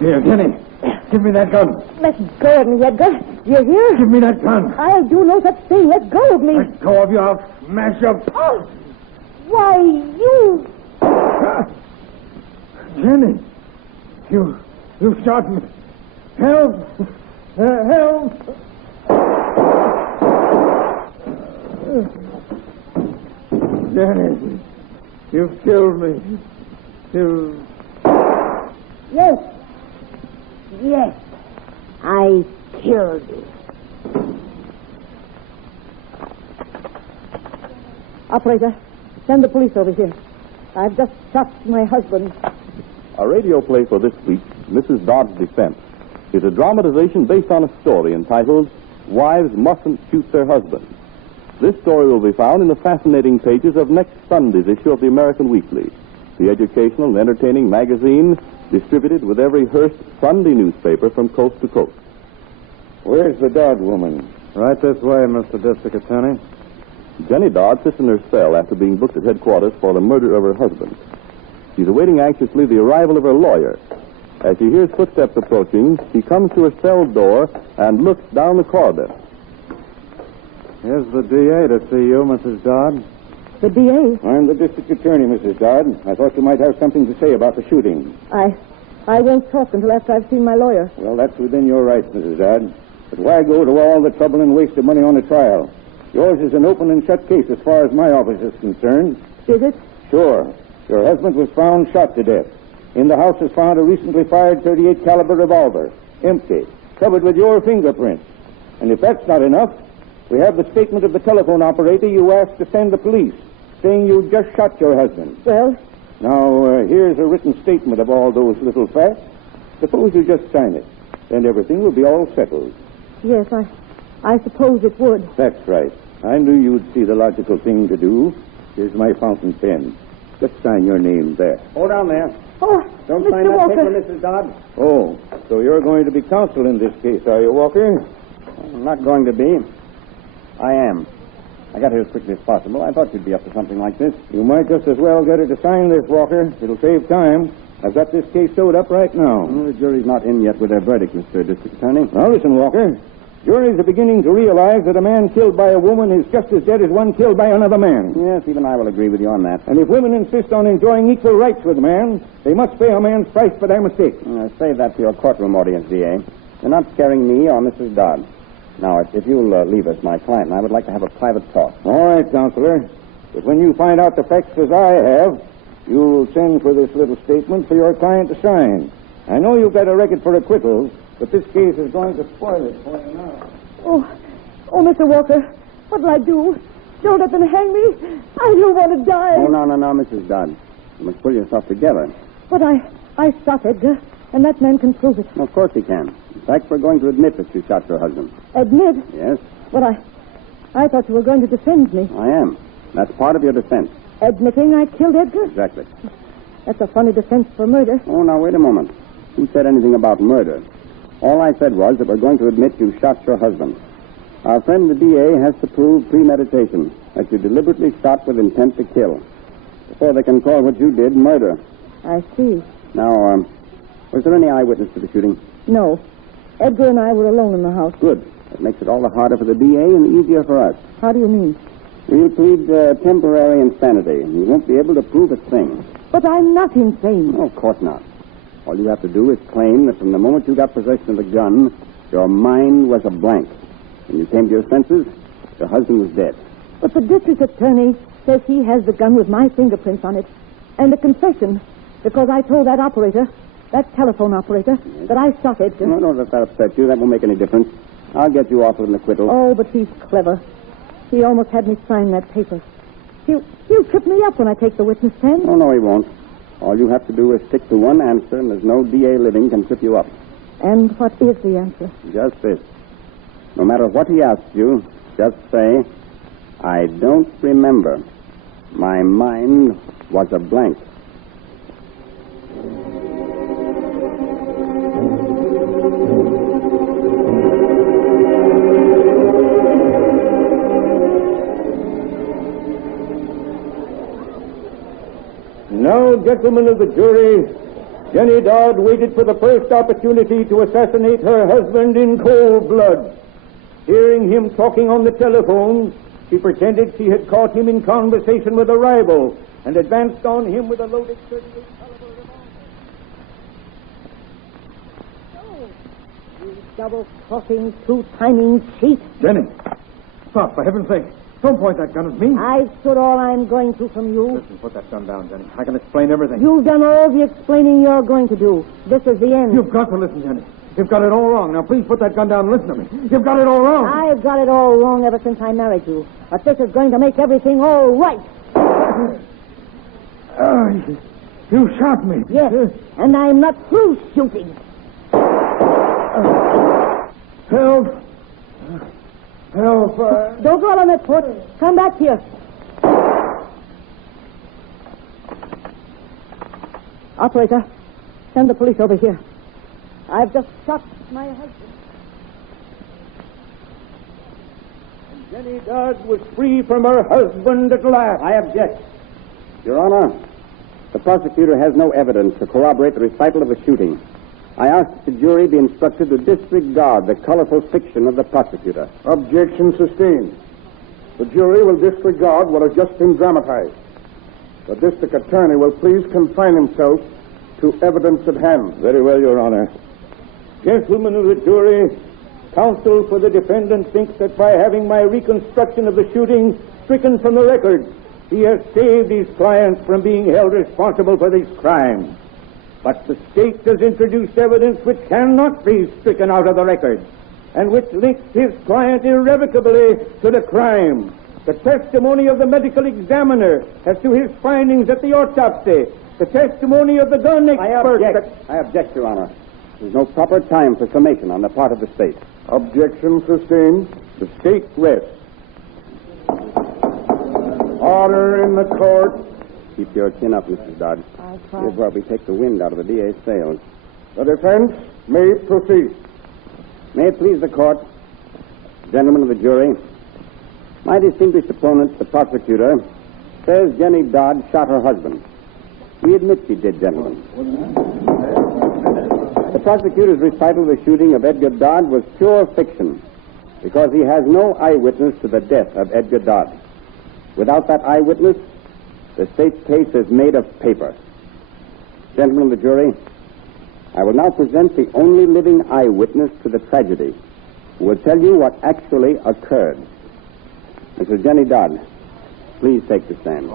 Here, Jenny. Give me that gun. Let go of me, Edgar. Do you hear? Give me that gun. I'll do no such thing. Let go of me. Let go of you. I'll smash your... Oh! Why, you... Jenny. You shot me. Help. Help. Jenny. You've killed me. Yes. Yes. I killed you. Operator, send the police over here. I've just shot my husband. Our radio play for this week, Mrs. Dobbs Defense, is a dramatization based on a story entitled Wives Mustn't Shoot Their Husbands. This story will be found in the fascinating pages of next Sunday's issue of the American Weekly, the educational and entertaining magazine distributed with every Hearst Sunday newspaper from coast to coast. Where's the Dodd woman? Right this way, Mr. District Attorney. Jenny Dodd sits in her cell after being booked at headquarters for the murder of her husband. She's awaiting anxiously the arrival of her lawyer. As she hears footsteps approaching, she comes to her cell door and looks down the corridor. Here's the DA to see you, Mrs. Dodd. The DA? I'm the district attorney, Mrs. Dodd. I thought you might have something to say about the shooting. I won't talk until after I've seen my lawyer. Well, that's within your rights, Mrs. Dodd. But why go to all the trouble and waste of money on a trial? Yours is an open and shut case as far as my office is concerned. Is it? Sure. Your husband was found shot to death. In the house was found a recently fired .38 caliber revolver, empty, covered with your fingerprints. And if that's not enough, we have the statement of the telephone operator you asked to send the police, saying you just shot your husband. Well? Now, here's a written statement of all those little facts. Suppose you just sign it. Then everything will be all settled. Yes, I suppose it would. That's right. I knew you'd see the logical thing to do. Here's my fountain pen. Just sign your name there. Hold on there. Oh, Don't Mr. sign that Walker. paper, Mrs. Dodd. Oh, so you're going to be counsel in this case, are you, Walker? I'm not going to be. I am. I got here as quickly as possible. I thought you'd be up to something like this. You might just as well get her to sign this, Walker. It'll save time. I've got this case sewed up right now. The jury's not in yet with their verdict, Mr. District Attorney. Now, listen, Walker. Juries are beginning to realize that a man killed by a woman is just as dead as one killed by another man. Yes, even I will agree with you on that. And if women insist on enjoying equal rights with man, they must pay a man's price for their mistake. Save that for your courtroom audience, DA. You're not scaring me or Mrs. Dodd. Now, if you'll leave us, my client and I would like to have a private talk. All right, Counselor. But when you find out the facts as I have, you'll send for this little statement for your client to sign. I know you've got a record for acquittal, but this case is going to spoil it for you now. Oh, Mr. Walker, what'll I do? Don't let them hang me. I don't want to die. Oh, no, Mrs. Dodd. You must pull yourself together. But I shot Edgar, and that man can prove it. Of course he can. In fact, we're going to admit that you shot your husband. Admit? Yes, But I thought you were going to defend me. I am. That's part of your defense. Admitting I killed Edgar? Exactly. That's a funny defense for murder. Oh, now, wait a moment. Who said anything about murder? All I said was that we're going to admit you shot your husband. Our friend the DA has to prove premeditation, that you deliberately shot with intent to kill. Before they can call what you did murder. I see. Now, was there any eyewitness to the shooting? No. Edgar and I were alone in the house. Good. That makes it all the harder for the DA and easier for us. How do you mean? We'll plead temporary insanity. You won't be able to prove a thing. But I'm not insane. Oh, of course not. All you have to do is claim that from the moment you got possession of the gun, your mind was a blank. When you came to your senses, your husband was dead. But the district attorney says he has the gun with my fingerprints on it. And a confession, because I told that operator, that telephone operator, that I shot Edgar. No, don't let that upset you. That won't make any difference. I'll get you off with an acquittal. Oh, but he's clever. He almost had me sign that paper. He'll trip me up when I take the witness stand. Oh, no, he won't. All you have to do is stick to one answer, and there's no DA living can trip you up. And what is the answer? Just this. No matter what he asks you, just say, I don't remember. My mind was a blank. Now, gentlemen of the jury, Jenny Dodd waited for the first opportunity to assassinate her husband in cold blood. Hearing him talking on the telephone, she pretended she had caught him in conversation with a rival and advanced on him with a loaded 38 caliber revolver. Oh, you double-crossing, two-timing cheat. Jenny, stop, for heaven's sake. Don't point that gun at me. I've stood all I'm going to from you. Listen, put that gun down, Jenny. I can explain everything. You've done all the explaining you're going to do. This is the end. You've got to listen, Jenny. You've got it all wrong. Now, please put that gun down and listen to me. You've got it all wrong. I've got it all wrong ever since I married you. But this is going to make everything all right. You shot me. Yes, and I'm not through shooting. Help. Help. Don't fall on that foot. Come back here. Operator, send the police over here. I've just shot my husband. And Jenny Dodd was free from her husband at last. I object. Your Honor, the prosecutor has no evidence to corroborate the recital of the shooting. I ask that the jury be instructed to disregard the colorful fiction of the prosecutor. Objection sustained. The jury will disregard what has just been dramatized. The district attorney will please confine himself to evidence at hand. Very well, Your Honor. Gentlemen of the jury, counsel for the defendant thinks that by having my reconstruction of the shooting stricken from the record, he has saved his clients from being held responsible for this crime. But the state has introduced evidence which cannot be stricken out of the record, and which links his client irrevocably to the crime. The testimony of the medical examiner as to his findings at the autopsy, the testimony of the gun expert... I object, Your Honor. There's no proper time for summation on the part of the state. Objection sustained. The state rests. Order in the court. Keep your chin up, Mrs. Dodd. I'll try. Here's where we take the wind out of the DA's sails. The defense may proceed. May it please the court, gentlemen of the jury, my distinguished opponent, the prosecutor, says Jenny Dodd shot her husband. We admit she did, gentlemen. The prosecutor's recital of the shooting of Edgar Dodd was pure fiction because he has no eyewitness to the death of Edgar Dodd. Without that eyewitness, the state's case is made of paper. Gentlemen of the jury, I will now present the only living eyewitness to the tragedy, who will tell you what actually occurred. Mrs. Jenny Dodd, please take the stand.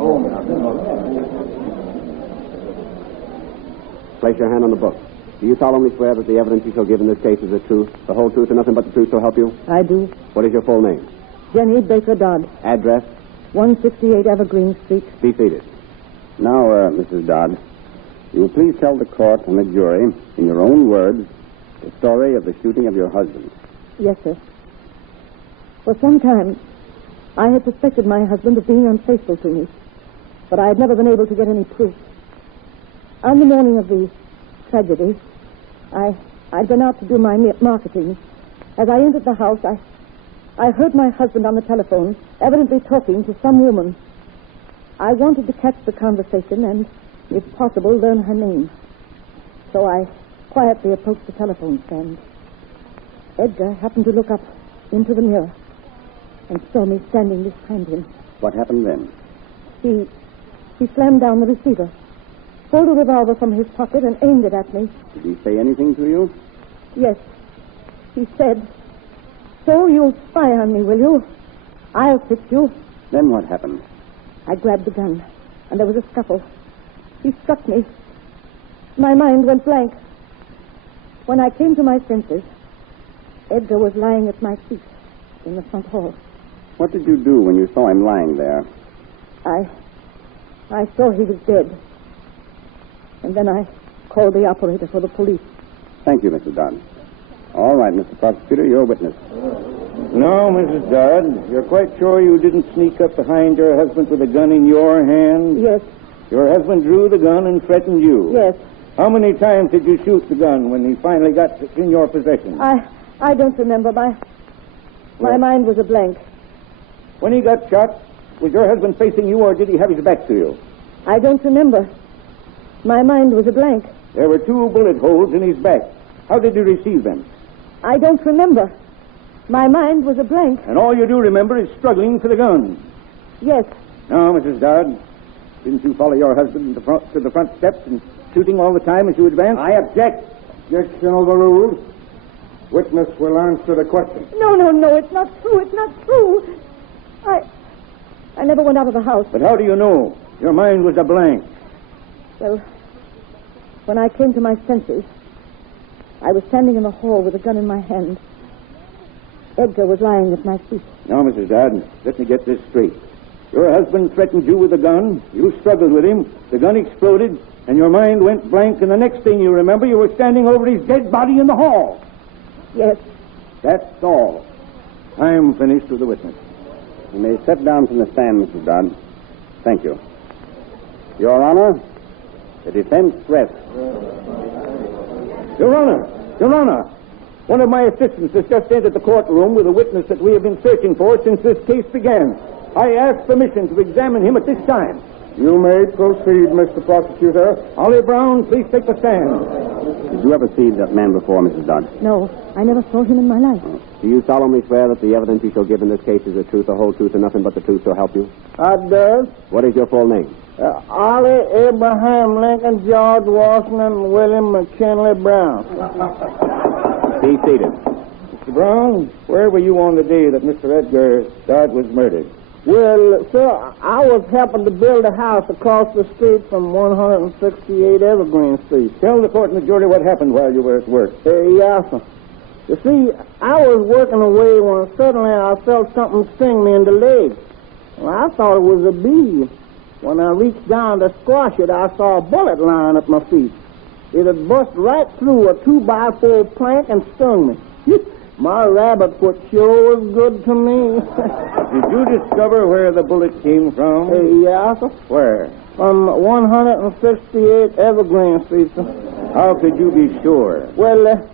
Place your hand on the book. Do you solemnly swear that the evidence you shall give in this case is the truth, the whole truth, and nothing but the truth, so help you? I do. What is your full name? Jenny Baker Dodd, Address? 168 Evergreen Street. Be seated. Now, Mrs. Dodd, you will please tell the court and the jury, in your own words, the story of the shooting of your husband. Yes, sir. For some time, I had suspected my husband of being unfaithful to me, but I had never been able to get any proof. On the morning of the tragedy, I'd been out to do my marketing. As I entered the house, I heard my husband on the telephone, evidently talking to some woman. I wanted to catch the conversation and, if possible, learn her name. So I quietly approached the telephone stand. Edgar happened to look up into the mirror and saw me standing behind him. What happened then? He slammed down the receiver, pulled a revolver from his pocket, and aimed it at me. Did he say anything to you? Yes. He said, "So you'll spy on me, will you? I'll fix you." Then what happened? I grabbed the gun, and there was a scuffle. He struck me. My mind went blank. When I came to my senses, Edgar was lying at my feet in the front hall. What did you do when you saw him lying there? I saw he was dead. And then I called the operator for the police. Thank you, Mr. Dodd. All right, Mr. Prosecutor, you're a witness. No, Mrs. Dodd, you're quite sure you didn't sneak up behind your husband with a gun in your hand? Yes. Your husband drew the gun and threatened you? Yes. How many times did you shoot the gun when he finally got it in your possession? I don't remember. My mind was a blank. When he got shot, was your husband facing you or did he have his back to you? I don't remember. My mind was a blank. There were 2 bullet holes in his back. How did you receive them? I don't remember. My mind was a blank. And all you do remember is struggling for the gun. Yes. Now, Mrs. Dodd, didn't you follow your husband to the front steps and shooting all the time as you advanced? I object. Objection overruled. Witness will answer the question. No, it's not true. It's not true. I never went out of the house. But how do you know? Your mind was a blank. Well, when I came to my senses, I was standing in the hall with a gun in my hand. Edgar was lying at my feet. Now, Mrs. Dodd, let me get this straight. Your husband threatened you with a gun. You struggled with him. The gun exploded, and your mind went blank, and the next thing you remember, you were standing over his dead body in the hall. Yes. That's all. I'm finished with the witness. You may step down from the stand, Mrs. Dodd. Thank you. Your Honor, the defense rests. Your Honor, one of my assistants has just entered the courtroom with a witness that we have been searching for since this case began. I ask permission to examine him at this time. You may proceed, Mr. Prosecutor. Ollie Brown, please take the stand. Did you ever see that man before, Mrs. Dodd? No, I never saw him in my life. Do you solemnly swear that the evidence you shall give in this case is the truth, the whole truth, and nothing but the truth, so help you? I does. What is your full name? Ollie Abraham Lincoln, George Washington, William McKinley Brown. Be seated. Mr. Brown, where were you on the day that Mr. Edgar Dodd was murdered? Well, sir, I was helping to build a house across the street from 168 Evergreen Street. Tell the court and the jury what happened while you were at work. Yes, sir. You see, I was working away when suddenly I felt something sting me in the leg. Well, I thought it was a bee. When I reached down to squash it, I saw a bullet lying at my feet. It had bust right through a 2x4 plank and stung me. My rabbit foot sure was good to me. Did you discover where the bullet came from? Yes, sir. Where? From 168 Evergreen Street, sir. How could you be sure? Well,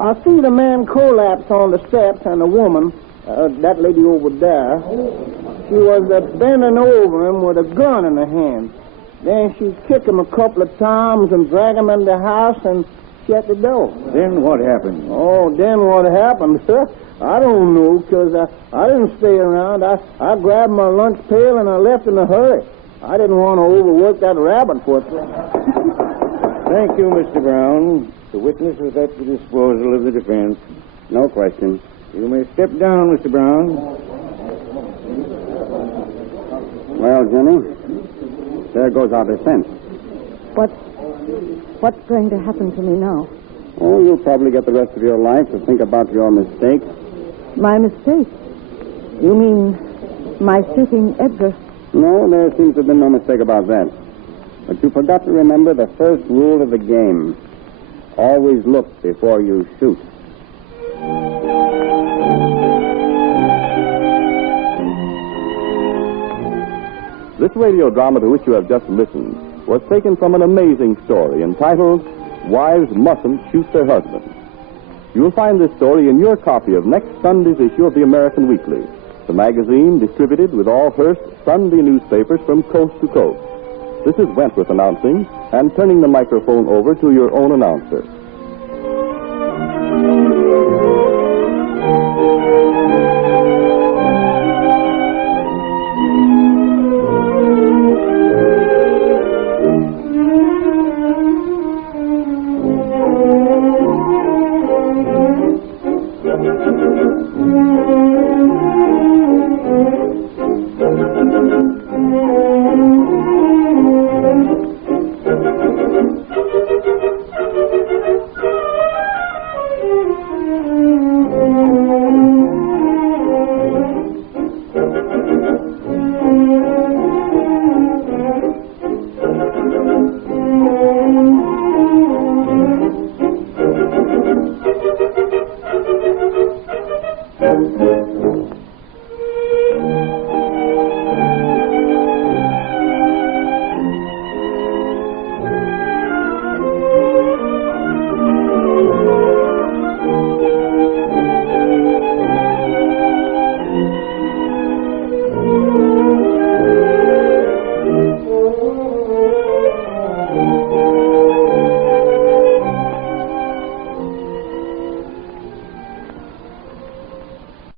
I see the man collapse on the steps, and the woman, that lady over there, she was bending over him with a gun in her hand. Then she kicked him a couple of times and dragged him in the house and shut the door. Then what happened? Oh, then what happened, sir? I don't know, because I didn't stay around. I grabbed my lunch pail and I left in a hurry. I didn't want to overwork that rabbit foot. Thank you, Mr. Brown. The witness is at the disposal of the defense. No question. You may step down, Mr. Brown. Well, Jenny, there goes our defense. What's going to happen to me now? Oh, you'll probably get the rest of your life to think about your mistake. My mistake? You mean my shooting Edgar? No, there seems to have been no mistake about that. But you forgot to remember the first rule of the game. Always look before you shoot. This radio drama to which you have just listened was taken from an amazing story entitled Wives Mustn't Shoot Their Husbands. You will find this story in your copy of next Sunday's issue of the American Weekly, the magazine distributed with all Hearst Sunday newspapers from coast to coast. This is Wentworth announcing and turning the microphone over to your own announcer.